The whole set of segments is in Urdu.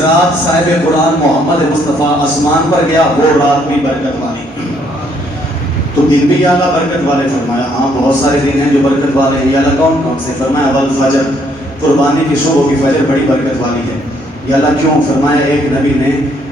رات صاحب قرآن محمد مصطفیٰ آسمان پر گیا، وہ رات بھی برکت والی، تو دن بھی یا اللہ برکت والے فرمایا. ہاں بہت سارے دن ہیں جو برکت والے ہیں. یا اللہ کون کون سے؟ فرمایا اول فجر، قربانی کی صبح کی فجر بڑی برکت والی ہے. یا اللہ کیوں؟ فرمایا ایک نبی نے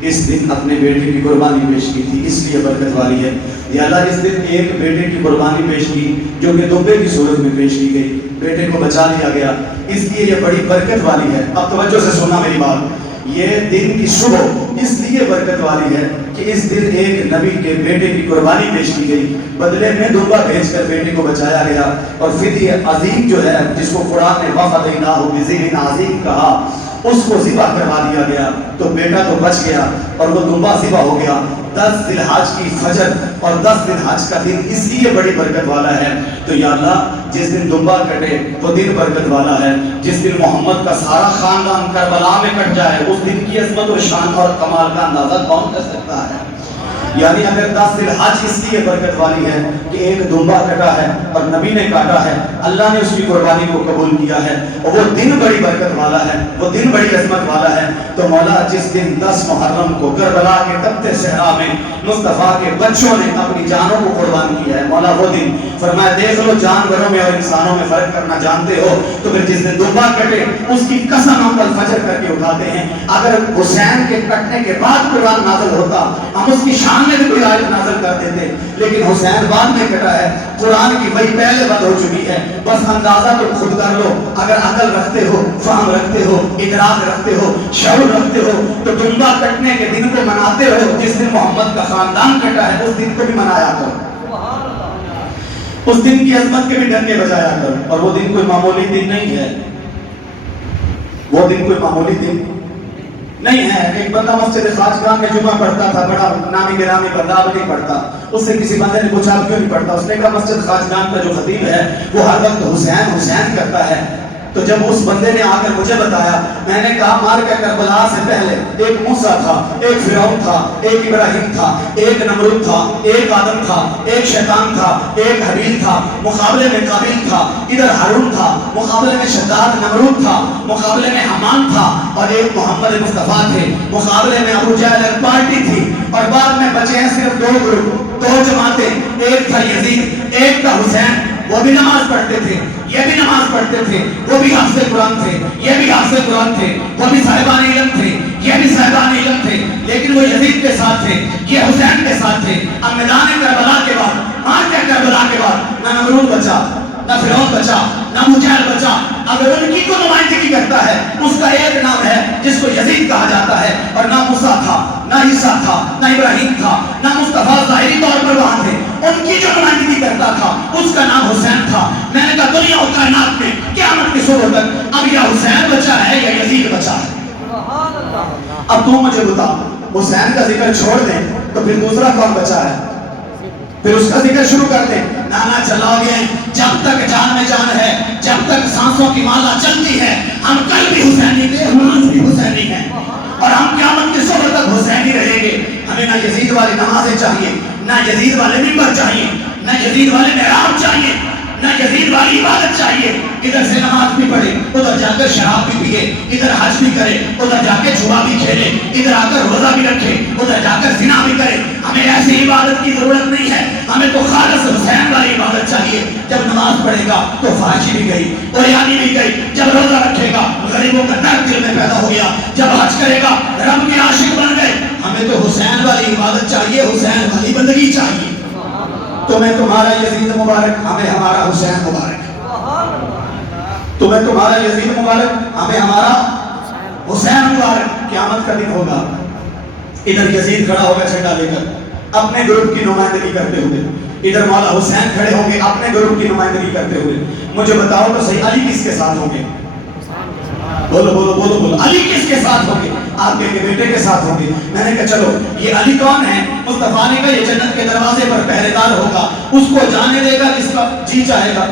اس دن اپنے بیٹے کی قربانی پیش کی تھی، اس لیے برکت والی ہے. یا اللہ اس دن ایک بیٹے کی قربانی پیش کی جو کہ دمبے کی صورت میں پیش کی گئی، بیٹے کو بچا لیا گیا، اس لیے یہ بڑی برکت والی ہے. اب توجہ سے سننا میری بات. یہ دن کی صبح اس لیے برکت والی ہے کہ اس دن ایک نبی کے بیٹے کی قربانی پیش کی گئی، بدلے میں دمبا بھیج کر بیٹے کو بچایا گیا. اور فدیہ عظیم جو ہے جس کو قرآن نے وَفَدَيْنَاهُ بِذِبْحٍ عَظِيمٍ کہا، اس کو ذبح کروا دیا گیا تو بیٹا تو بچ گیا اور وہ دمبا ذبح ہو گیا. 10 ذی الحج کی فجر اور 10 ذی الحج کا دن اس لیے بڑی برکت والا ہے. تو یا اللہ جس دن دمبا کٹے وہ دن برکت والا ہے. جس دن محمد کا سارا خاندان کربلا میں کٹ جائے، اس دن کی عظمت اور شان اور کمال کا اندازہ کون کر سکتا ہے؟ یعنی اگر 10 ذی الحج اس لیے برکت والی ہے کہ ایک دمبا کٹا ہے اور نبی نے کاٹا ہے، اللہ نے اس کی قربانی کو قبول کیا ہے اور وہ دن بڑی برکت والا ہے، وہ دن بڑی عظمت والا ہے. تو مولا جس دن 10 محرم کو کربلا کے تپتے صحرا میں مصطفیٰ کے بچوں نے اپنی جانوں کو قربان کیا ہے، مولا وہ دن فرمایا دیکھ لو جانوروں میں اور انسانوں میں فرق کرنا جانتے ہو تو پھر جس دن دمبا کٹے اس کی قسم ہم کل فجر کر کے اٹھاتے ہیں. اگر حسین کے کٹنے کے بعد قرآن نازل ہوتا ہم اس کی شان میں بھی کوئی آیت نازل کر دیتے، لیکن حسین بعد میں کٹا ہے، قرآن کی وہی پہلے بد ہو چکی ہے. بس اندازہ تو خود کر لو، اگر عقل رکھتے ہو، فہم رکھتے ہو، ادراک رکھتے ہو، شعور رکھتے ہو تو دمبا کٹنے کے دن کو مناتے ہو جس دن محمد کا خاندان کٹا ہے، اس دن کو بھی منایا کرو، اس دن کی عظمت کے بھی ڈنڈے بجایا کرو. اور وہ دن کوئی معمولی دن نہیں ہے، وہ دن کوئی معمولی دن نہیں ہے. ایک بندہ مسجد خواجگاہ میں جمعہ پڑھتا تھا، بڑا نامی گرامی بندہ، اب نہیں پڑھتا. اس سے کسی بندے نے پوچھا اب کیوں نہیں پڑھتا؟ اس نے کہا مسجد خواجگاہ کا جو خطیب ہے وہ ہر وقت حسین حسین کرتا ہے. تو جب اس بندے نے آ کر مجھے بتایا، میں نے کہا مار کے کربلا سے پہلے ایک موسیٰ تھا، ایک فرعون تھا، ایک ابراہیم تھا، ایک نمرود تھا، ایک آدم تھا، ایک شیطان تھا، ایک حبیل تھا، مقابلے میں قابیل تھا، ادھر ہارون تھا، مقابلے میں شداد نمرود تھا، مقابلے میں حمان تھا، اور ایک محمد مصطفیٰ تھے، مقابلے میں ابو جہل پارٹی تھی. اور بعد میں بچے ہیں صرف 2 گروپ، 2 جماعتیں، ایک تھا یزید، ایک تھا حسین. وہ بھی نماز پڑھتے تھے، یہ بھی نماز پڑھتے تھے، وہ بھی حافظ قرآن تھے، یہ بھی حافظ قرآن تھے، وہ بھی صاحبان علم تھے، یہ بھی صاحبان علم تھے، لیکن وہ یزید کے ساتھ تھے، یہ حسین کے ساتھ تھے. اب میدان کربلا کے بعد، مار کے کربلا کے بعد نہ نمرود بچا، نہ فرعون بچا، نہ ابو جہل بچا. اگر ان کی کو نمائندگی کرتا ہے اس کا ایک نام ہے جس کو یزید کہا جاتا ہے. اور نہ موسیٰ تھا، نہ عیسیٰ تھا، نہ ابراہیم تھا، نہ مصطفیٰ ظاہری طور پر وہاں تھے. ان کی جو نمائندگی کرتا تھا اس کا نام حسین تھا. میں نے کہا دنیا و کائنات میں قیامت کی صبح تک اب یا حسین بچا ہے یا یزید بچا ہے. اب تو مجھے بتا، حسین کا ذکر چھوڑ دیں تو پھر دوسرا کون بچا ہے؟ پھر اس کا ذکر شروع کر دیں. نانا چلا گئے، جب تک جان میں جان ہے، جب تک سانسوں کی مالا چلتی ہے، ہم کل بھی حسینی تھے، ہم آج بھی حسینی ہیں، اور ہم قیامت کی صبح تک حسینی رہیں گے. ہمیں نہ یزید والی نمازیں چاہیے، نہ یزید والے منبر چاہیے، نہ یزید والے محراب چاہیے، نہ یزید والی عبادت چاہیے. ادھر سے نماز بھی پڑھے، ادھر جا کر شراب بھی پیے، ادھر حج بھی کرے، ادھر جا کے جوا بھی کھیلے، ادھر آ کر روزہ بھی رکھے، ادھر جا کر زنا بھی کرے. ہمیں ایسی عبادت کی ضرورت نہیں ہے، ہمیں تو خالص حسین والی عبادت چاہیے. جب نماز پڑھے گا تو فحاشی بھی گئی، اوریانی بھی گئی. جب روزہ رکھے گا غریبوں کا درد دل میں پیدا ہو گیا. جب حج کرے گا رب کے عاشق بن گئے. ہمیں تو حسین والی عبادت چاہیے، حسین والی بندگی چاہیے. تمہیں تمہارا یزید مبارک، ہمیں ہمارا حسین مبارک. تمہیں تمہارا یزید مبارک، ہمیں ہمارا حسین مبارک. قیامت کا دن ہوگا، ادھر یزید کھڑا ہوگا جھنڈا لے کر اپنے گروپ کی نمائندگی کرتے ہوئے، ادھر مولا حسین کھڑے ہوں گے اپنے گروپ کی نمائندگی کرتے ہوئے. مجھے بتاؤ تو صحیح، علی کس کے ساتھ ہوں گے؟ بولو بولو بولو بولو، علی کس کے ساتھ ہوں گے؟ آپ کے بیٹے کے ساتھ ہوں گے. میں نے کہا چلو یہ علی کون ہے؟ مصطفیٰ نے کہا یہ جنت کے دروازے پر پہرے دار ہوگا، اس کو جانے دے گا جس کا جی چاہے گا،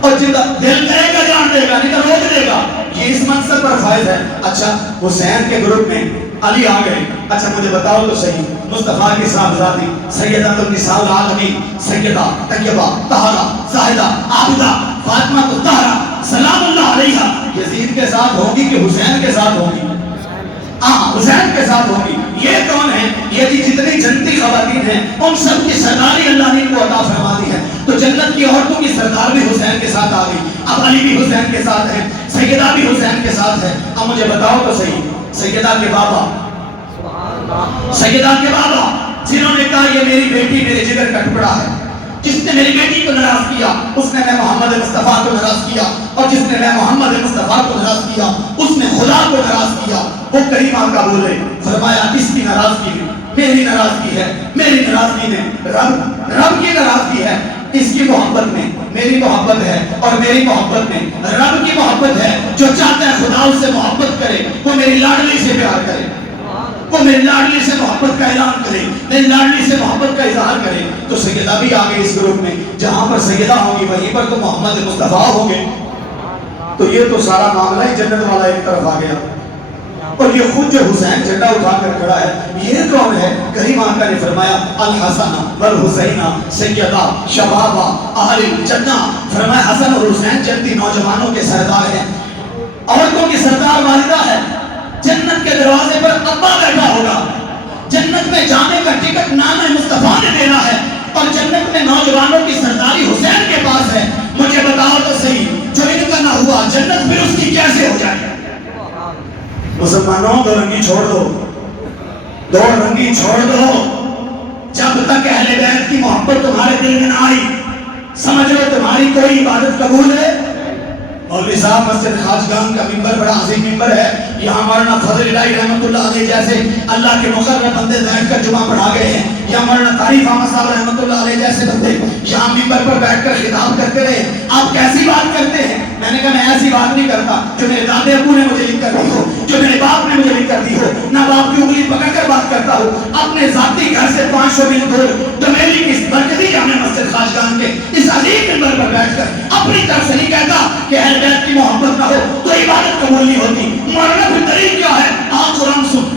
اور جن کا دل کرے گا جان دے گا، نہیں تو روک دے گا. یہ اس منصب پر فائز ہے. اچھا حسین کے گروپ میں علی آ گئے. اچھا مجھے بتاؤ تو صحیح، مصطفیٰ کی صاحبزادی سیدہ النساء العالمین سیدہ طیبہ طاہرہ زاہدہ عابدہ فاطمہ الطاہرہ سلام اللہ علیہا یزید کے ساتھ ہوگی کہ حسین کے ساتھ ہوگی؟ حسین کے ساتھ ہوگی. یہ کون ہے؟ یہ جتنی جنتی خواتین ہیں ان سب کی سرداری اللہ نے ان کو عطا فرما دی ہے. تو جنت کی عورتوں کی سردار بھی حسین کے ساتھ آ گئی. اب علی بھی حسین کے ساتھ ہے, سیدہ بھی حسین کے ساتھ ہے. اب مجھے بتاؤ تو صحیح, سیدہ کے بابا جنہوں نے کہا یہ میری بیٹی میرے جگر کا ٹکڑا ہے, جس نے میری بیٹی کو ناراض کیا اس نے میں محمد مصطفیٰ کو ناراض کیا, اور جس نے میں محمد مصطفیٰ کو ناراض کیا اس نے خدا کو ناراض کیا. وہ کریم آقا بولے, فرمایا اس کی ناراضگی میری ناراضگی ہے, میری ناراضگی نے رب کی ناراضگی ہے. اس کی محبت میں میری محبت ہے, اور میری محبت میں رب کی محبت ہے. جو چاہتا ہے خدا اس سے محبت کرے, وہ میری لاڈلی سے پیار کرے, وہ میری لاڈلی سے محبت کا اعلان کرے, میری لاڈلی سے محبت کا اظہار کرے. تو سیدہ بھی آ گئی اس گروپ میں. جہاں پر سیدہ ہوگی وہیں پر تو محمد مصطفیٰ ہوں گے. تو یہ تو سارا معاملہ ہی جنت والا ایک طرف آ گیا. اور یہ خود جو حسین جھنڈا اٹھا کر کھڑا ہے, یہ کون ہے؟ کریم آقا نے فرمایا الحسن والحسین سیدہ شباب اہل الجنہ. فرمایا حسن اور حسین جنتی نوجوانوں کے سردار ہیں, عورتوں کی سردار والدہ ہے. جنت کے دروازے پر ابا بیٹھا ہوگا. جنت میں جانے کا ٹکٹ نام مصطفیٰ نے دینا ہے, اور جنت میں نوجوانوں کی سرداری حسین کے پاس ہے. مجھے بتاؤ تو صحیح, جو ان کا نہ ہوا جنت پھر اس کی کیسے ہو جائے؟ مسلمانوں دو رنگی چھوڑ دو, دو رنگی چھوڑ دو. جب تک اہل بیت کی محبت تمہارے دل میں نہ آئی, سمجھ لو تمہاری کوئی عبادت قبول ہے. مولوی صاحب مسجد خواجگان کا ممبر بڑا عظیم ممبر ہے. یہاں مولانا فضل الہی رحمۃ اللہ علیہ جیسے اللہ کے مقرر بندے بیٹھ کر جمعہ پڑھا گئے ہیں. یا مولانا طارق احمد صاحب رحمۃ اللہ علیہ جیسے بندے یہاں ممبر پر بیٹھ کر خطاب کرتے رہے. آپ کیسی بات کرتے ہیں؟ میں نے کہا میں ایسی بات نہیں کرتا جو میرے دادے ابو نے مجھے لکھ کر دی ہو, جو میرے باپ نے مجھے لکھ کر دی ہو. نہ باپ کی انگلی پکڑ کر بات کرتا ہوں, اپنے ذاتی گھر سے 500 میل دور دمیلی کی برکتی جامع مسجد خواجگان کے اس عظیم ممبر پر بیٹھ کر اپنی طرف سے نہیں کہتا کہ اہل بیت کی محبت نہ ہو تو عبادت قبول نہیں ہوتی. مولانا پھر دلیل کیا ہے؟ آپ قرآن سن,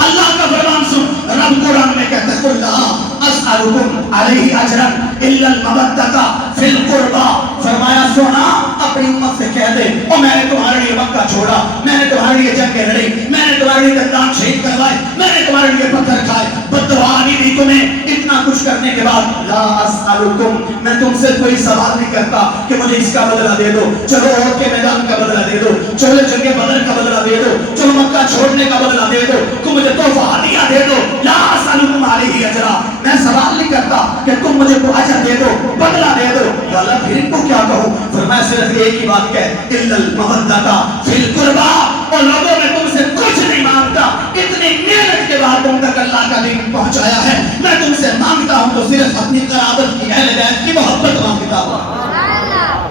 اللہ کا فرمان سن. رب قرآن میں کہتا ہے اللہ اسألکم علیہ اجرا الا المودۃ فی القربى. فرمایا سونا اپنی امت سے کہہ دے, اور میں نے تمہارے لیے مکہ چھوڑا, میں نے تمہارے لیے جنگیں لڑی, میں نے تمہارے لیے دندان شہید کروائے, میں نے تمہارے لیے پتھر کھائے, بددعا بھی دی تمہیں. اتنا کچھ کرنے کے بعد لا اسألکم, میں تم سے کوئی سوال نہیں کرتا کہ مجھے اس کا بدلہ دے دو, چلو عہد کے میدان کا بدلہ دے دو, چلو جنگ بدر کا بدلہ دے دو, چلو مکہ چھوڑنے کا بدلہ دے دو, تم مجھے تحفہ ہدیہ دے دو. لا اسألکم علیہ اجرا, میں سوال نہیں کرتا کہ تم مجھے کو اجر دے دو, بدلہ دے دو. یا اللہ پھر ان کو کیا کہوں؟ فرمایا صرف ایک ہی بات کہہ الا المودۃ فی القربى, اور لوگوں میں تم سے کچھ نہیں مانگتا, اتنی محنت کے بعد تم تک اللہ کا دین پہنچایا ہے. میں تم سے مانگتا ہوں تو صرف اپنی قرابت کی, اہل بیت کی محبت مانگتا ہوں.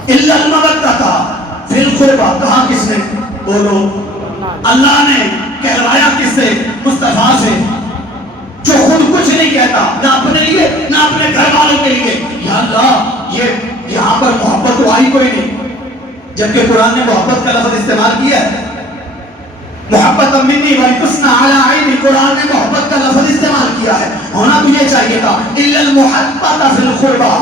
الا المودۃ فی القربى کہا کس نے؟ بولو. اللہ نے کہلوایا کس سے؟ مصطفیٰ سے, جو خود کچھ نہیں کہتا, نہ اپنے لیے نہ اپنے گھر والوں کے لیے. یا اللہ یہ یہاں پر محبت تو آئی کوئی نہیں, جبکہ قرآن نے محبت کا لفظ استعمال کیا ہے. محبت منی ولتسنى علی عینی, قرآن نے محبت کا لفظ استعمال کیا ہے. ہونا تو یہ چاہیے تھا الا المحبۃ فی القربى,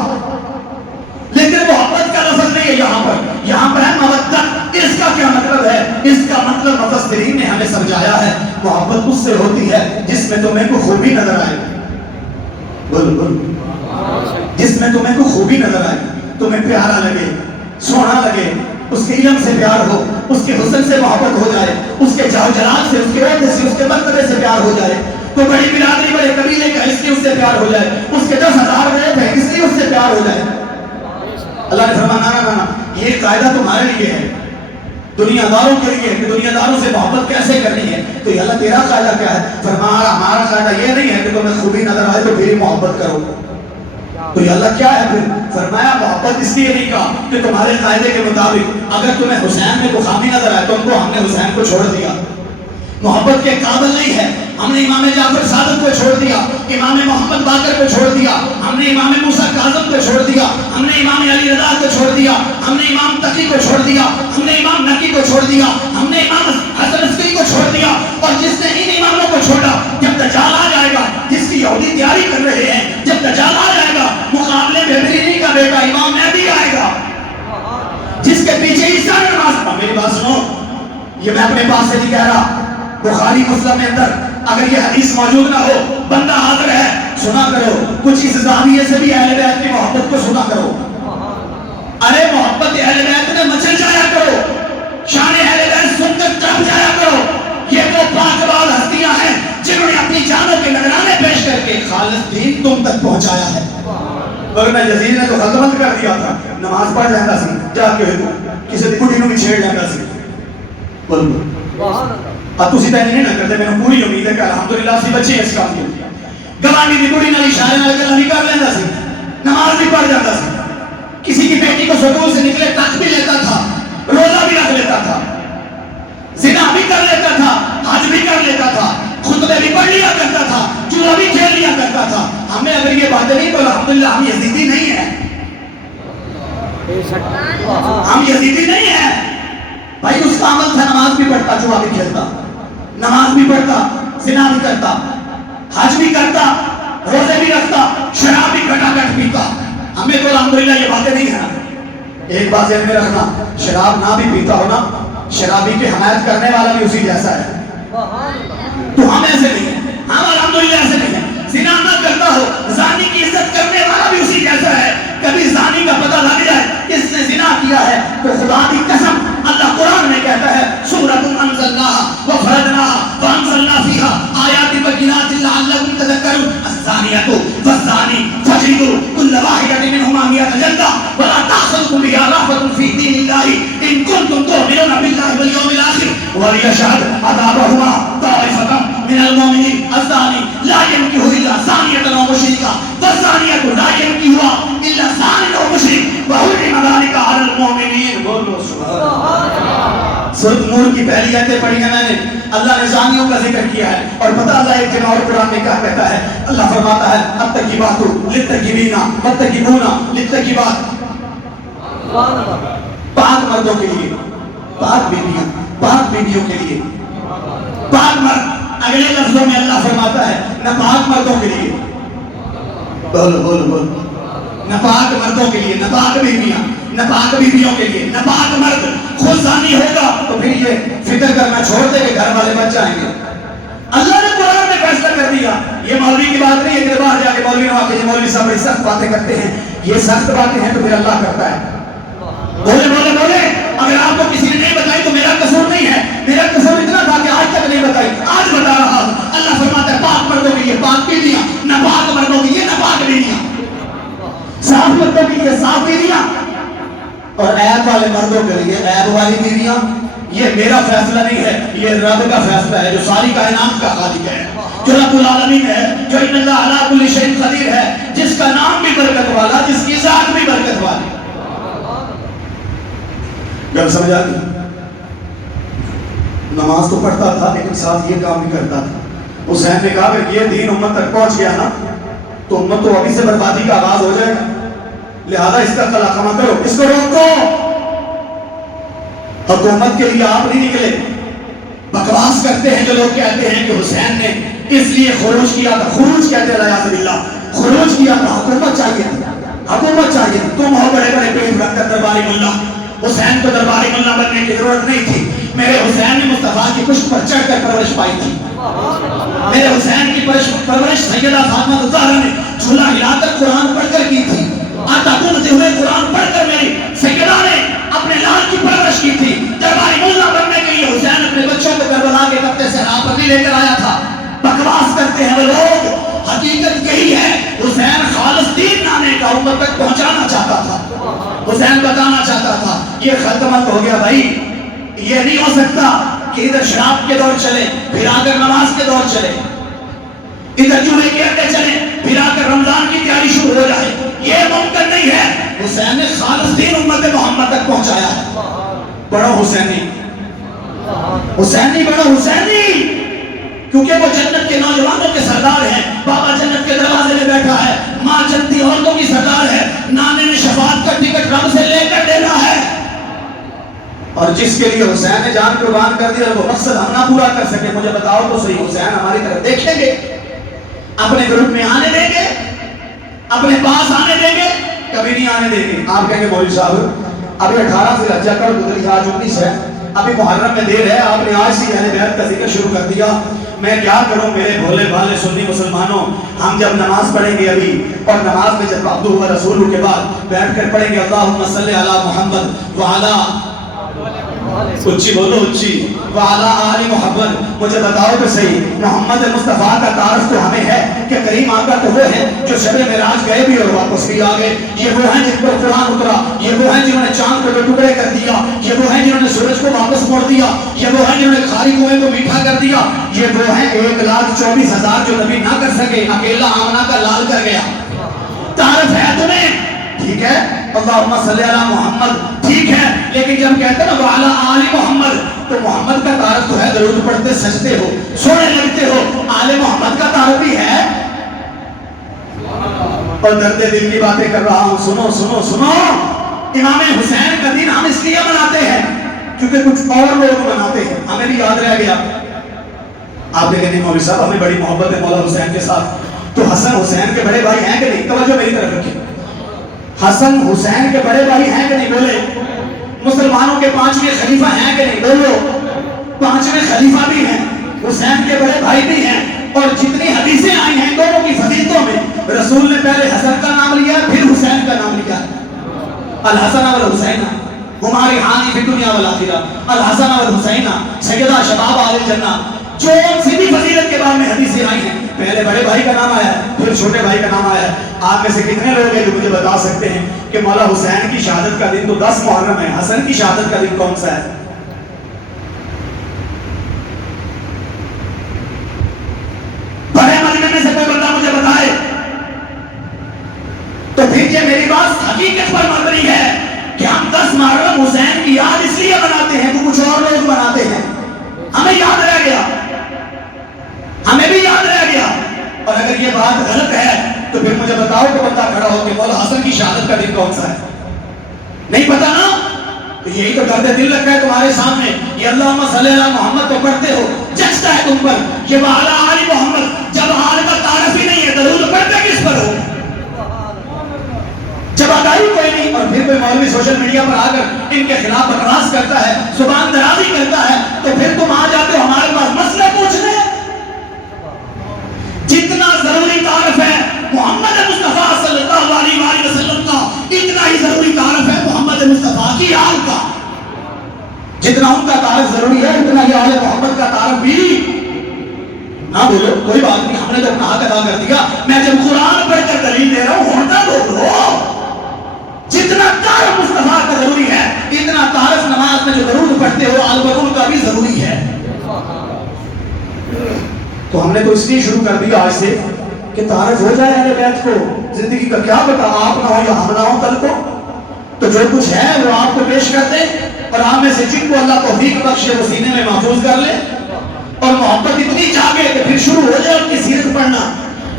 لیکن محبت کا لفظ نہیں ہے یہاں پر, یہاں پر ہے مودت. اس کا کیا مطلب ہے؟ اس کا مطلب مفسرین نے ہمیں سمجھایا ہے محبت اس سے ہوتی ہے جس میں تمہیں کو خوبی نظر آئے. بولو بولو. جس میں تمہیں کو خوبی نظر آئے, تمہیں پیارا لگے, سونا لگے, اس کے علم سے پیار ہو, اس کے حسن سے محبت ہو جائے, اس کے جاہ جلال سے, اس کے عہدے سے, اس کے مرتبے سے پیار ہو جائے. تو بڑی برادری بڑے قبیلے کا اس لیے اس سے پیار ہو جائے, اس کے 10,000 بیت ہے اس لیے اس سے پیار ہو جائے. اللہ نے فرمایا نا یہ قاعدہ تمہارے لیے ہے, دنیا داروں کے لیے کہ دنیا داروں سے محبت کیسے کرنی ہے. تو یہ اللہ تیرا قاعدہ کیا ہے؟ فرمایا ہمارا قاعدہ یہ نہیں ہے کہ تمہیں خوبی نظر آئے تو پھر محبت کرو. تو یہ اللہ کیا ہے پھر؟ فرمایا محبت اس لیے نہیں کہا کہ تمہارے قاعدے کے مطابق اگر تمہیں حسین میں کوئی خامی نظر آئے تو ان کو ہم نے حسین کو چھوڑ دیا. محبت کے قابل نہیں ہے, ہم نے امام جعفر صادق کو چھوڑ دیا, امام محمد باقر کو چھوڑ دیا, ہم نے امام موسیٰ کاظم کو چھوڑ دیا, ہم نے امام علی رضا کو چھوڑ دیا, ہم نے امام تقی کو چھوڑ دیا, ہم نے امام نقی کو چھوڑ دیا, ہم نے امام حسن عسکری کو چھوڑ دیا. اور جس نے ان اماموں کو چھوڑا, جب دجال آ جائے گا, جس کی یہودی تیاری کر رہے ہیں, جب دجال آ جائے گا مقابلے میں بہترینی کا بیٹا امام مہدی آئے گا, جس کے پیچھے عیسیٰ نے نماز. میری بات سنو, یہ میں اپنے پاس سے نہیں کہہ رہا, بخاری مسلم میں اندر اگر یہ حدیث موجود نہ ہو، بندہ حاضر ہے، سنا کرو کچھ اس زاویے سے بھی اہل بیت کی محبت کو سنا کرو. ارے محبت اہل بیت میں مچل جایا کرو، شان اہل بیت سن کر تڑپ جایا کرو. یہ وہ پاک باز ہستیاں ہیں جنہوں نے اپنی جانوں کے نذرانے پیش کر کے خالص دین تم تک پہنچایا ہے. ورنہ یزید نے تو خلط کر دیا تھا، نماز پڑھ لینا سی جا کے کسی بڑھی نو بھی چھیڑ لینا سی. بول اب تسی تے نہیں نہ کرتے، میں پوری امید ہے کہ الحمدللہ سی بچے اس کام کے گوانی دی بڑھی نال اشارے نال گلا نہیں کر لینا سی، نماز بھی پڑھ جاتا سی، کسی کی بیٹی کو سکول سے نکلے تک بھی لیتا تھا، روزہ بھی رکھ لیتا تھا، زنا بھی کر لیتا تھا، حج بھی کر لیتا تھا، خطبے بھی پڑھ لیا کرتا تھا، جوا بھی کھیل لیا کرتا تھا. ہمیں اگر یہ باتیں نہیں تو الحمدللہ ہم یزیدی نہیں ہیں، ہم یزیدی نہیں ہیں. بھائی اس کا عمل تھا، نماز بھی پڑھتا، جوا بھی کھیلتا، نماز بھی پڑھتا، زنا بھی کرتا، حج بھی کرتا، روزے بھی رکھتا، شراب بھی کٹا کٹ پیتا. ہمیں تو الحمدللہ یہ باتیں نہیں ہیں. ایک بات ذہن میں رکھنا، شراب نہ بھی پیتا ہو نا، شرابی کی حمایت کرنے والا بھی اسی جیسا ہے. تو ہم ایسے نہیں ہیں، ہم الحمدللہ ایسے نہیں ہیں. زنا نہ کرتا ہو، زانی کی عزت کرنے والا بھی اسی جیسا ہے. کبھی زانی کا پتہ لگ جائے اس نے زنا کیا ہے تو خدا کی قسم اللہ قرآن میں کہتا ہے سورۃ انزلناها وفرضناها وانزلنا فيها آیات بینات لعلکم تذکرون الزانیۃ والزانی فاجلدوا كل واحدۃ منهما 100 جلدۃ ولا تأخذكم بها رأفۃ في دین اللہ ان کنتم تؤمنون باللہ والیوم الآخر وليشهد عذابهما طائفۃ من المؤمنین الزانی لا ينکح الا زانیۃ او مشرکہ والزانیۃ لا ينکحها الا زان او مشرک وحرم ذلک علی المؤمنین. بولو سبحان اللہ. سورۃ نور کی پہلی آیتیں پڑھی ہیں میں نے، اللہ نے زانیوں کا ذکر کیا ہے. اور پتہ اللہ ایک جگہ اور قرآن میں کیا کہتا ہے، اللہ فرماتا ہے الطیبات للطیبین والطیبون للطیبات. پاک مردوں کے لیے، پاک بیویاں، پاک بیویوں کے لیے، پاک مرد. اگلے لفظوں میں اللہ فرماتا ہے نہ پاک مردوں کے لیے، بولو بولو بولو، نہ پاک مردوں کے لیے، نہ پاک بیویاں، نہ پاک بیویوں کے لیے، نہ پاک مرد. خود زانی ہوگا تو پھر یہ فکر کرنا چھوڑ دے کہ گھر والے بچ جائیں گے. اللہ نے قرآن میں فیصلہ کر دیا. یہ مولوی کی بات نہیں ہے کہ باہر جا کے مولوی نے آ کے مولوی صاحب بڑی سخت باتیں کرتے ہیں. یہ سخت باتیں ہیں تو پھر اللہ کرتا ہے. بولے بولے بولے. اگر آپ کو کسی نے نہیں بتائی تو میرا قصور نہیں ہے. میرا قصور اتنا تھا کہ آج تک نہیں بتائی، آج بتا رہا ہوں. اللہ فرماتا ہے پاک مردوں کے لیے پاک بیویاں، نہ پاک مردوں کے لیے نہ پاک بیویاں. صاف مردوں کے لیے صاف بیویاں اور عیب والے مردوں کے لیے عیب والی بیویاں. یہ میرا فیصلہ نہیں ہے، یہ رب کا فیصلہ ہے جو ساری کائنات کا خالق ہے، جو رب العالمین ہے، جو ان اللہ علی کل شیء قدیر ہے، جس کا نام بھی برکت والا، جس کی ذات بھی برکت والی. گل سمجھ آتی؟ نماز تو پڑھتا تھا لیکن ساتھ یہ کام بھی کرتا تھا. حسین نے کہا کہ یہ دین امت تک پہنچ گیا نا تو امت تو ابھی سے بربادی کا آغاز ہو جائے گا، لہذا اس کا خلاقہ کرو، اس کو روکو. حکومت کے لیے آپ نہیں نکلے. بکواس کرتے ہیں جو لوگ کہتے ہیں کہ حسین نے اس لیے خروج کیا تھا. خروج کہتے ہیں علیہ باللہ، خروج کیا تھا. حکومت چاہیے تھی، حکومت چاہیے تھی. تم ہو بڑے بڑے پیٹ رکھ کر درباری ملا. حسین کو درباری ملا بننے کی ضرورت نہیں تھی. میرے حسین نے مصطفیٰ کی پشت پر چڑھ کر پرورش پائی تھی. میرے حسین کی پرورش سیدہ فاطمہ الزہرا نے جھولا ہلا کر قرآن پڑھ کر کی تھی. آتا گونتے ہوئے قرآن پڑھ کر میری سیدہ نے اپنے لال کی پرورش کی تھی. درباری ملا بننے کے لیے حسین اپنے بچوں کو کربلا کے تختے صحرا پر نہیں لے کر آیا تھا. بکواس کرتے ہیں وہ لوگ. حقیقت یہی ہے، حسین خالص دین لانے کا امت تک پہنچانا چاہتا تھا. حسین بتانا چاہتا تھا یہ ختمت ہو گیا بھائی. یہ نہیں ہو سکتا کہ ادھر شراب کے دور چلے پھر آ کر نماز کے دور چلے، ادھر جمعے کے اڈے چلے پھر آ کر رمضان کی تیاری شروع ہو جائے. یہ ممکن نہیں ہے. حسین نے خالص دین امت محمد تک پہنچایا ہے. بڑو حسینی، حسینی بڑو حسینی، کیونکہ وہ جنت کے نوجوانوں کے سردار ہیں. بابا جنت کے دروازے میں بیٹھا ہے، ماں جنتی عورتوں کی سردار ہے. نانے نے شفاعت کا ٹکٹ رب سے لے کر دینا ہے. اور جس کے لیے حسین نے جان قربان کر دی اور وہ مقصد ہم نہ پورا کر سکے، مجھے بتاؤ تو صحیح، حسین ہماری طرف دیکھیں گے، اپنے گروپ میں آنے دیں گے، اپنے پاس آنے دیں گے؟ کبھی نہیں آنے دیں گے. آپ کہیں گے مولوی صاحب ابھی 18 ذی الحجہ کل گزری، آج 19 ہے، ابھی محرم میں دیر ہے، آپ نے آج سے اہل بیت کا ذکر شروع کر دیا. میں کیا کروں میرے بھولے بھالے سنی مسلمانوں، ہم جب نماز پڑھیں گے ابھی، اور نماز میں جب عبدہ و رسولہ کے بعد بیٹھ کر پڑھیں گے اللہم صلی علی محمد وعلا، اچھی بولو اچھی، وعلا آل محمد. مجھے بتاؤ تو صحیح، محمد مصطفیٰ کا تعارف تو ہمیں ہے کہ کریم آقا تو وہ ہیں جو شب معراج گئے بھی اور واپس بھی آ گئے. یہ وہ ہیں جن پر قرآن اترا، یہ وہ ہیں جنہوں نے چاند کو دو ٹکڑے کر دیا، یہ وہ ہیں جنہوں نے سورج کو واپس موڑ دیا، یہ وہ ہیں جنہوں نے کھاری کنویں کو میٹھا کر دیا، یہ وہ ہیں 1,24,000 جو نبی نہ کر سکے، اکیلا آمنہ کا لال کر گیا. تعارف ہے تمہیں؟ ٹھیک ہے، اللہم صلی علی محمد ٹھیک ہے، لیکن جب کہتے ہیں نا وعلی آل محمد، تو محمد کا تعارف تو ہے، درود پڑھتے سجتے ہو، سونے لگتے ہو. آل محمد کا تعارف بھی ہے. اور درد دل کی باتیں کر رہا ہوں، سنو سنو سنو. امام حسین کا دن ہم اس لیے مناتے ہیں کیونکہ کچھ اور لوگ مناتے ہیں. ہمیں بھی یاد رہ گیا. آپ دیکھیں نہیں مولوی صاحب، ہمیں بڑی محبت ہے مولا حسین کے ساتھ، تو حسن حسین کے بڑے بھائی ہیں کہ نہیں؟ توجہ میری طرف رکھیں. حسن حسین کے بڑے بھائی ہیں کہ نہیں؟ بولے. مسلمانوں کے 5ویں خلیفہ ہیں کہ نہیں؟ بولو. 5ویں خلیفہ بھی ہیں، حسین کے بڑے بھائی بھی ہیں. اور جتنی حدیثیں آئی ہیں دونوں کی فضیلتوں میں، رسول نے پہلے حسن کا نام لیا پھر حسین کا نام لیا. الحسن والحسین ہما ریحانی فی الدنیا والآخرہ، الحسن والحسین سیدہ شباب اہل الجنہ. جو سی بھی فضیلت کے بارے میں حدیثیں آئی ہیں، پہلے بڑے بھائی کا نام آیا ہے پھر چھوٹے بھائی کا نام آیا ہے. آپ میں سے کتنے لوگ ہیں جو مجھے بتا سکتے ہیں کہ مولا حسین کی شہادت کا دن تو 10 محرم ہے، حسن کی شہادت کا دن کون سا ہے؟ بڑے مجمع میں سے کوئی بندہ مجھے بتائے تو پھر یہ میری بات حقیقت پر مبنی ہے کہ ہم 10 محرم حسین کی یاد اس لیے مناتے ہیں کہ کچھ اور لوگ مناتے ہیں. ہمیں یاد رہ گیا، ہمیں بھی یاد رہ گیا. اور اگر یہ بات غلط ہے تو پھر مجھے بتاؤ کہ بندہ کھڑا ہو کہ مولا حسن کی شہادت کا دن کون سا ہے؟ نہیں پتا نا؟ تو یہی تو درد دل رکھا ہے تمہارے سامنے. یہ اللہم صلی علی محمد تو پڑھتے ہو، جچتا ہے تم پر. یہ وعلی آل محمد، جب آل کا تعارف ہی نہیں ہے درود پڑھتے کس پر ہو؟ جب ادائی کوئی نہیں، اور پھر کوئی مولوی سوشل میڈیا پر آ کر ان کے خلاف بکواس کرتا ہے، زبان درازی کرتا ہے، تو پھر تم آ جاتے ہو ہمارے پاس مسئلہ پوچھنے. جتنا ضروری تعارف ہے محمد مصطفیٰ صلی اللہ علیہ وآلہ وسلم کا، اتنا ہی ضروری تعارف ہے محمد مصطفیٰ کی آل کا. جتنا ان کا تعارف ضروری ہے اتنا ہی آل محمد کا تعارف بھی. نہ بولو کوئی بات نہیں، ہم نے تو اپنا حق ادا کر دیا. میں جب قرآن پڑھ کر دلیل دے رہا ہوں ہوتا بولو. جتنا تعارف مصطفیٰ کا ضروری ہے اتنا تعارف نماز میں جو درود پڑھتے ہو آل برکت کا بھی ضروری ہے. تو ہم نے تو اس لیے شروع کر دیا آج سے کہ تعارف ہو جائے اہل بیت کو. زندگی کا کیا پتا آپ نہ ہو یا ہم نہ ہو کل کو، تو جو کچھ ہے وہ آپ کو پیش کر دیں، اور آپ میں سے جن کو اللہ توفیق بخشے وہ سینے میں محفوظ کر لے. اور محبت اتنی جاگے کہ پھر شروع ہو جائے ان کی سیرت پڑھنا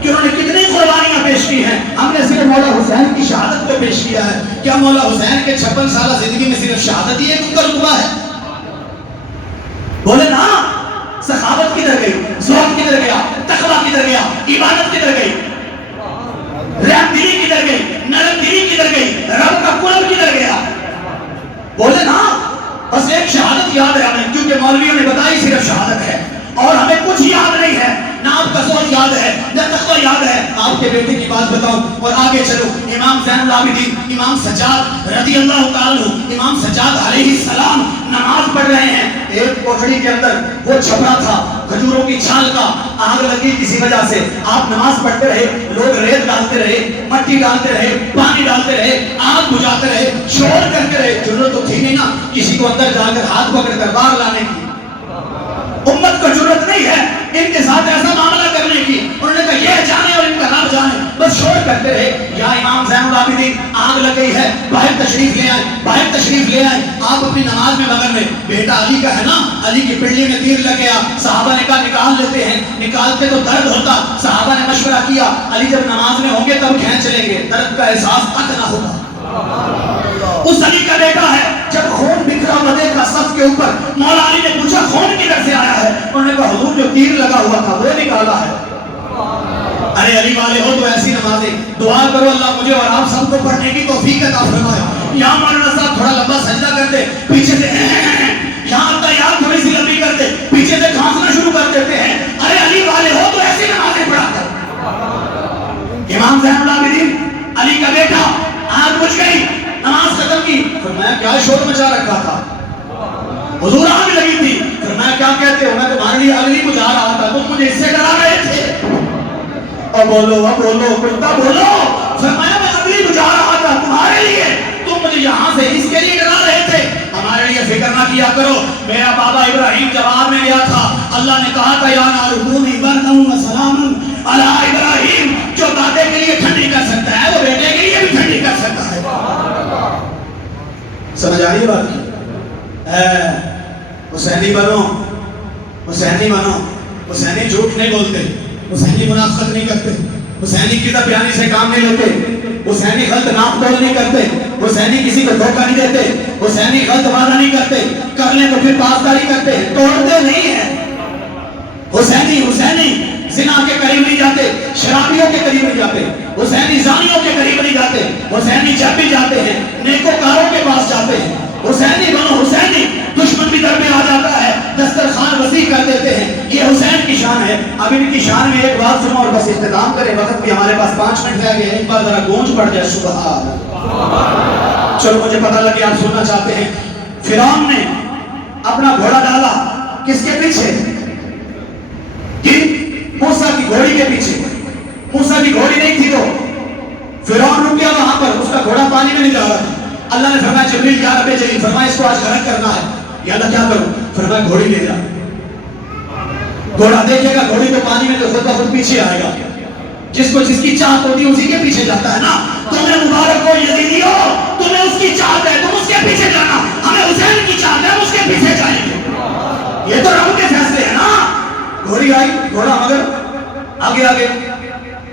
کہ انہوں نے کتنی قربانیاں پیش کی ہیں. ہم نے صرف مولا حسین کی شہادت کو پیش کیا ہے. کیا مولا حسین کے 56 سالہ زندگی میں صرف شہادت ہی ایک ان کا رتبہ ہے؟ بولے نا. سخاوت کدھر گئی؟ زہد کدھر گیا؟ تقویٰ کدھر گیا؟ عبادت کدھر گئی؟ رحم دلی کدھر گئی؟ نرم دلی کدھر گئی؟ رب کا قرب کدھر گیا؟ بولے نا. بس ایک شہادت یاد ہے ہمیں، کیونکہ مولویوں نے بتائی صرف شہادت ہے، اور ہمیں کچھ یاد نہیں ہے. نہ آپ کا سوچ یاد ہے، نہ تقویٰ یاد ہے. آپ کے بیٹے کی بات بتاؤں اور آگے چلو. امام زین العابدین امام سجاد رضی اللہ تعالیٰ عنہ، امام سجاد علیہ السلام نماز پڑھ رہے ہیں. ایک کوٹڑی کے اندر وہ چھپرا تھا کھجوروں کی چھال کا، آگ لگی کسی وجہ سے. آپ نماز پڑھتے رہے، لوگ ریت ڈالتے رہے، مٹی ڈالتے رہے، پانی ڈالتے رہے، آگ بجھاتے رہے، شور کرتے رہے. ضرورت تو تھی نہیں نا کسی کو اندر جا کر ہاتھ پکڑ کر باہر لانے کی. امت کو ضرورت نہیں ہے ان کے ساتھ ایسا معاملہ کرنے کی. انہوں نے کہا یہ جانے اور ان کا نام جانے، بس شور کرتے رہے. یا امام زین العابدین آگ لگ گئی ہے، باہر تشریف لے آئے، باہر تشریف لے آئے. آپ اپنی نماز میں مگن میں. بیٹا علی کا ہے نا، علی کی پنڈلی میں تیر لگ گیا. صحابہ نے کہا نکال لیتے ہیں. نکالتے تو درد ہوتا. صحابہ نے مشورہ کیا علی جب نماز میں ہوں گے تب کھینچ لیں گے، درد کا احساس تک نہ ہوگا. اس علی کا بیٹا ہے. جب خون بکھرا ہوا دیکھا صف کے اوپر، مولا علی نے پوچھا خون کدھر سے آیا ہے؟ انہوں نے کہا حضور جو تیر لگا ہوا تھا وہ نکالا ہے. ارے علی والے ہو تو ایسی نمازیں دعا کرو اللہ مجھے اور آپ سب کو پڑھنے کی توفیق عطا فرمائے. یا مولانا صاحب تھوڑا لمبا سجدہ کر دے، پیچھے سے یہاں تیار تھوڑی سی لمبی کرتے پیچھے سے کھانسنا شروع کر دیتے ہیں. ارے علی والے ہو تو ایسی نمازیں پڑھا کر. امام زین العابدین علی کا بیٹا آنکھ بجھ گئی, نماز ختم کی, فرمایا کیا شور مچا رکھا تھا, حضور آگ لگی تھی, فرمایا کیا کہتے ہو, میں تمہارے لیے اگلی بجھا رہا تھا, تم مجھے اس سے ڈرا رہے تھے. اب بولو کتا بولو. فرمایا میں اگلی بجھا رہا تھا تمہارے لیے, تم مجھے یہاں سے اس کے لیے ڈرا رہے تھے. ہمارے لیے فکر نہ کیا کرو. میرا بابا ابراہیم جب آگ میں گیا تھا, اللہ نے کہا تھا یا نار کونی برداً و سلاماً علی ابراہیم. جو دادے کے لیے ٹھنڈی کر سکتا ہے وہ بیٹے کے لیے بھی ٹھنڈی کر سکتا ہے. سمجھ آ رہی ہے بات کی؟ حسینی بنو, حسینی بنو. حسینی جھوٹ نہیں بولتے, حسینی منافقت نہیں کرتے, حسینی کتاب بیانی سے کام نہیں لیتے, حسینی غلط ناپ تول نہیں کرتے, حسینی کسی کو دھوکہ نہیں دیتے, حسینی غلط وعدہ نہیں کرتے, کر لیں تو پھر پاسداری کرتے ہیں, توڑتے نہیں ہیں. حسینی زنا کے قریب نہیں جاتے, شرابیوں کے قریب نہیں جاتے, حسینی زانیوں کے قریب نہیں جاتے. حسینی جب بھی جاتے ہیں نیکوکاروں کے پاس جاتے ہیں. حسینی بنو. حسینی دشمن بھی در میں آ جاتا ہے, دسترخوان وسیع کر دیتے ہیں. یہ حسین کی شان ہے. اب ان کی شان میں ایک بات سنو اور بس اختتام کریں, وقت بھی ہمارے پاس 5 منٹ رہ گئے. ایک بار ذرا گونج پڑ جائے سبحان اللہ. چلو مجھے پتہ لگے آپ سننا چاہتے ہیں. فرعون نے اپنا گھوڑا ڈالا کس کے پیچھے؟ موسیٰ کی گھوڑی کے پیچھے. موسیٰ کی گھوڑی نہیں تھی تو فرعون رک گیا وہاں پر, اس کا گھوڑا پانی میں نہیں جا رہا تھا. اللہ نے فرمایا جبریل یا رب جلیل, فرمایا اس کو آج غرق کرنا ہے. یا اللہ کیا کروں؟ فرمایا گھوڑی لے جا. گھوڑا دیکھے گا گھوڑی تو پانی میں تو خود بخود پیچھے آئے گا. جس کو جس کی چاہت ہوتی ہے اسی کے پیچھے جاتا ہے نا. تمہیں مبارک ہو یزیدیو, تمہیں اس کی چاہت ہے, تم اس کے پیچھے جانا. ہمیں حسین کی چاہت ہے, ہم اس کے پیچھے جائیں گے. یہ تو رب کے فیصلے ہیں نا. گھوڑی آئی, گھوڑا مگر آگے.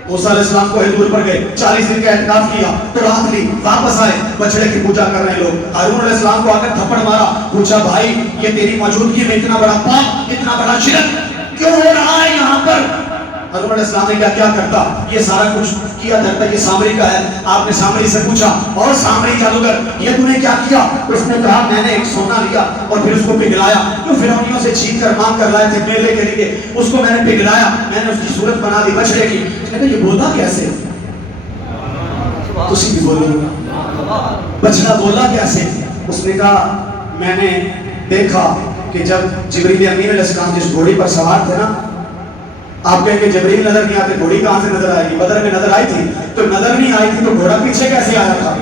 موسیٰ علیہ السلام کو دور پر گئے, 40 دن کا اعتکاف کیا, تو رات لی, واپس آئے, بچڑے کی پوجا کر رہے ہیں لوگ. ہارون علیہ السلام کو آ کر تھپڑ مارا, پوچھا بھائی یہ تیری موجودگی میں اتنا بڑا پاپ, اتنا بڑا شرک کیوں ہو رہا ہے یہاں پر؟ ہارون علیہ السلام نے کیا کرتا, یہ سارا کچھ کیا کرتا, یہ سامری کا ہے. آپ نے سامری سے پوچھا, اور سامری جادوگر یہ تو نے کیا کیا؟ اس نے کہا میں نے ایک سونا لیا اور پھر اس کو پگھلایا, جو فرعونیوں سے چھین کر مانگ کر لائے تھے میلے کے لیے, اس کو میں نے پگھلایا, میں نے اس کی صورت بنا دی بچڑے کی. اس نے کہا یہ بولا کیسے؟ اسی بھی بولو, بچڑا بولا کیسے؟ اس نے کہا میں نے دیکھا کہ جب جبریل امین علیہ السلام جس گھوڑی پر سوار تھے نا, آپ کہیں کہ جبریل نظر نہیں آتے, گھوڑی کہاں سے نظر آئے گی؟ بدر میں نظر آئی تھی, تو نظر نہیں آئی تھی تو گھوڑا پیچھے کیسے آیا تھا؟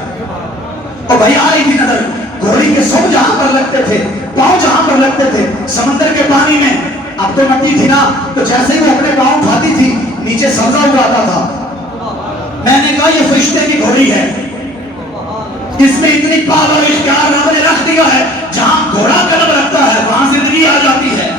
اور بھائی آئی تھی نظر. گھوڑی کے سر جہاں پر لگتے تھے, پاؤں جہاں پر لگتے تھے, سمندر کے پانی میں, اب تو مٹی تھی نا, تو جیسے ہی وہ اپنے پاؤں اٹھاتی تھی نیچے سبزہ اگاتا تھا. میں نے کہا یہ فرشتے کی گھوڑی ہے, اس میں اتنی پاور و اختیار رب نے رکھ دیا ہے, جہاں گھوڑا قدم رکھتا ہے وہاں زندگی آ جاتی ہے.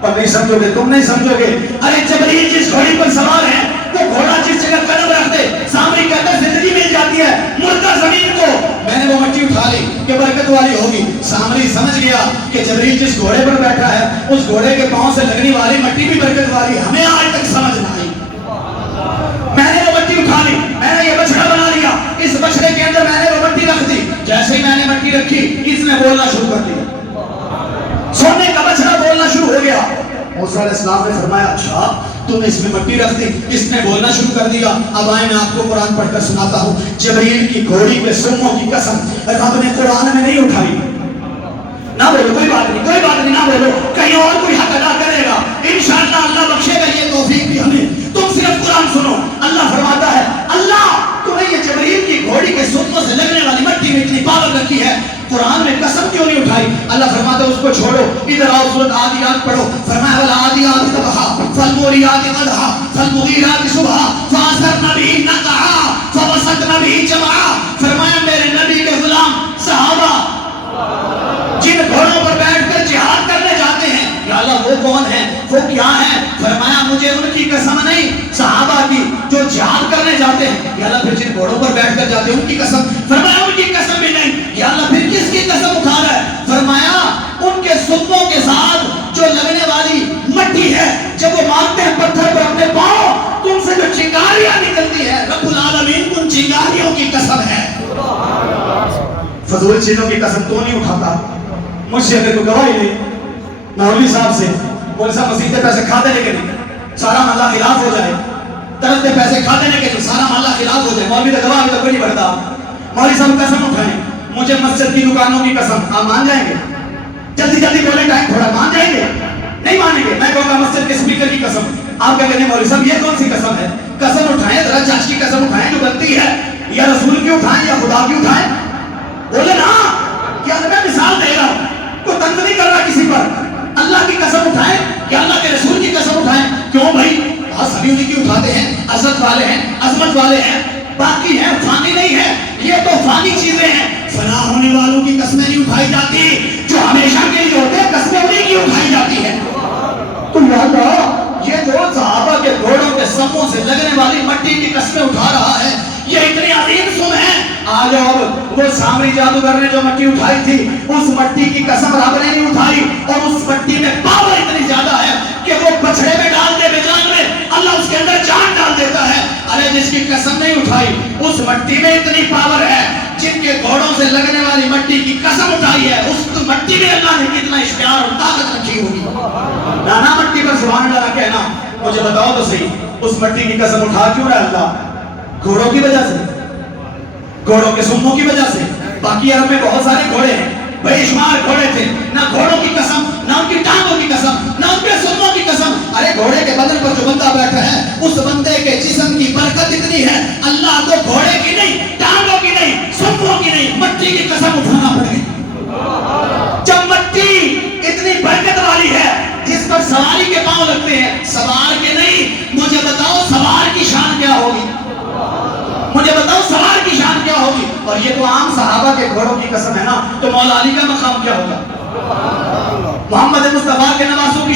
اور نہیں سمجھو گے, تم نہیں سمجھو گے. ارے جبریل جس گھوڑی پر سوار ہے, وہ گھوڑا جس جگہ قدم رکھ دے, سامنے کہتا ہے زندگی مل جاتی ہے. مردہ زمین کو میں نے وہ مٹی اٹھا لی کہ برکت والی ہوگی. سامری سمجھ گیا کہ جبریل جس گھوڑے پر بیٹھا ہے, اس گھوڑے کے پاؤں سے لگنے والی مٹی بھی برکت والی. ہمیں آج تک سمجھ نہ آئی. میں نے وہ مٹی اٹھا لی, میں نے یہ بچڑا بنا لیا, اس بچڑے کے اندر میں نے وہ مٹی رکھ دی. جیسے ہی میں نے مٹی رکھی, اس نے بولنا شروع کر دیا. سونے کا بچڑا بولنا شروع ہو گیا. موسیٰ علیہ السلام نے فرمایا اچھا تو نے اس میں مٹی رکھ دی, اس نے بولنا شروع کر دیا. اب آئے میں آپ کو قرآن پڑھ کر سناتا ہوں. جبریل کی گھوڑی کے سروں کی قسم رب نے قرآن میں نہیں اٹھائی. نہ بولو, کوئی بات نہیں, کوئی بات نہیں, نہ بولو, کہیں اور کوئی حق ادا کرے گا انشاءاللہ اللہ بخشے گا. یہ توفیق بھی ہمیں, تم صرف قرآن سنو. اللہ فرماتا ہے اللہ تو نے یہ جبریل کی گھوڑی کے سروں سے لگنے والی مٹی میں اتنی پاور رکھی ہے, قرآن میں قسم کیوں نہیں اٹھائی؟ اللہ فرماتا ہے اس کو چھوڑو, ادھر آؤ سورۃ عادیات پڑھو. فرمایا والعادیات ضبحا فالموریات قدحا فالمغیرات صبحا فاثرن به نقعا فوسطن به جمعا. فرمایا میرے نبی کے غلام صحابہ جن گھوڑوں پر بیٹھ کر جہاد کرنے جاتے ہیں, یا اللہ وہ کون ہیں, وہ کیا ہیں؟ فرمایا مجھے ان کی قسم نہیں, صحابہ کی جو جہاد کرنے جاتے ہیں. یا اللہ پھر جن گھوڑوں پر بیٹھ کر جاتے ہیں ان کی قسم. فرمایا ان کی قسم بھی نہیں. یا اللہ پھر کس کی قسم اٹھا رہا ہے؟ فرمایا ان کے ستوں کے ساتھ جو لگنے والی مٹی ہے, جب وہ مارتے ہیں پتھر پر اپنے پاؤں تو ان سے جو چنگاریاں نکلتی ہے, رب العالمین ان چنگاریوں کی قسم ہے. فضول چیزوں کی قسم تو نہیں اٹھاتا. مجھ سے اگر کوئی گواہی لے مولوی صاحب سے، مولوی صاحب مسجد کے پیسے کھا دینے کے لیے سارا محلہ خلاف ہو جائے، طرف کے پیسے کھا دینے کے لیے سارا محلہ خلاف ہو جائے، مولوی تو گواہ تو کوئی نہیں بڑھتا، مولوی صاحب قسم اٹھائیں مجھے مسجد کی دکانوں کی قسم، آپ مان جائیں گے؟ جلدی جلدی بولے، ٹائم تھوڑا، مان جائیں گے؟ نہیں مانیں گے۔ میں کہوں گا مسجد کے اسپیکر کی قسم، آپ کہیں گے مولوی صاحب یہ کون سی قسم ہے؟ قسم اٹھائیں، ذرا چاچ کی قسم اٹھائیں جو بنتی ہے، یا رسول کی اٹھائیں یا خدا کی اٹھائیں، بولے نا، کیا میں مثال دے رہا ہوں، کوئی تنگ نہیں کر رہا کسی پر، اللہ کی قسم اٹھائیں یا اللہ کے رسول کی قسم اٹھائیں، کیوں بھائی؟ سبھی انہیں کی اٹھاتے ہیں، عزت والے ہیں، عظمت والے ہیں، باقی ہیں، فانی نہیں ہے، یہ تو فانی چیزیں ہیں، فنا ہونے والوں کی قسمیں نہیں اٹھائی جاتی، جو ہمیشہ کے لیے ہوتے ہیں قسمیں انہیں کی اٹھائی جاتی ہیں۔ تو یا اللہ، یہ جو صحابہ کے گھوڑوں کے سموں سے لگنے والی مٹی کی قسمیں اٹھا رہا ہے، یہ اتنی عظیم سم ہے۔ آج اب وہ سامری جادوگر نے جو مٹی اٹھائی تھی، اس مٹی کی قسم رب نے نہیں اٹھائی، اور اس مٹی میں پاور اتنی زیادہ ہے کہ وہ بچڑے میں ڈال دے بے جان میں، اللہ اس کے اندر جان ڈال دیتا ہے۔ ارے جس کی قسم نہیں اٹھائی، اس مٹی میں اتنی پاور ہے، جن کے گھوڑوں سے لگنے والی مٹی کی قسم اٹھائی ہے، اس مٹی میں اللہ نے کتنا اشتہار اور طاقت رکھی ہوگی۔ نانا مٹی پر سبحان اللہ کہنا، مجھے بتاؤ تو صحیح، اس مٹی کی قسم اٹھا کیوں رہا اللہ؟ گھوڑوں کی وجہ سے، گھوڑوں کے سموں کی وجہ سے۔ باقی عرب میں بہت سارے گھوڑے ہیں، بے شمار گھوڑے تھے، نہ گھوڑوں کی قسم، نہ ان کی ٹانگوں کی قسم، نہ ان کے سموں کی قسم۔ ارے گھوڑے کے بدن پر جو بندہ بیٹھا ہے، اس بندے کے جسم کی برکت اتنی ہے، اللہ کو گھوڑے کی نہیں، ٹانگوں کی نہیں، سموں کی نہیں، مٹی کی قسم اٹھانا پڑے گی۔ جب مٹی اتنی برکت والی ہے، جس پر سواری کے پاؤں لگتے ہیں، سوار کے نہیں، مجھے بتاؤ سوار کی شان کیا ہوگی؟ مجھے بتاؤ سوار کی شان کیا ہوگی؟ اور یہ تو عام صحابہ کے گھوڑوں کی قسم ہے نا، تو مولا علی کا مقام کیا ہوگا؟ محمد مصطفیٰ کے نواسوں کی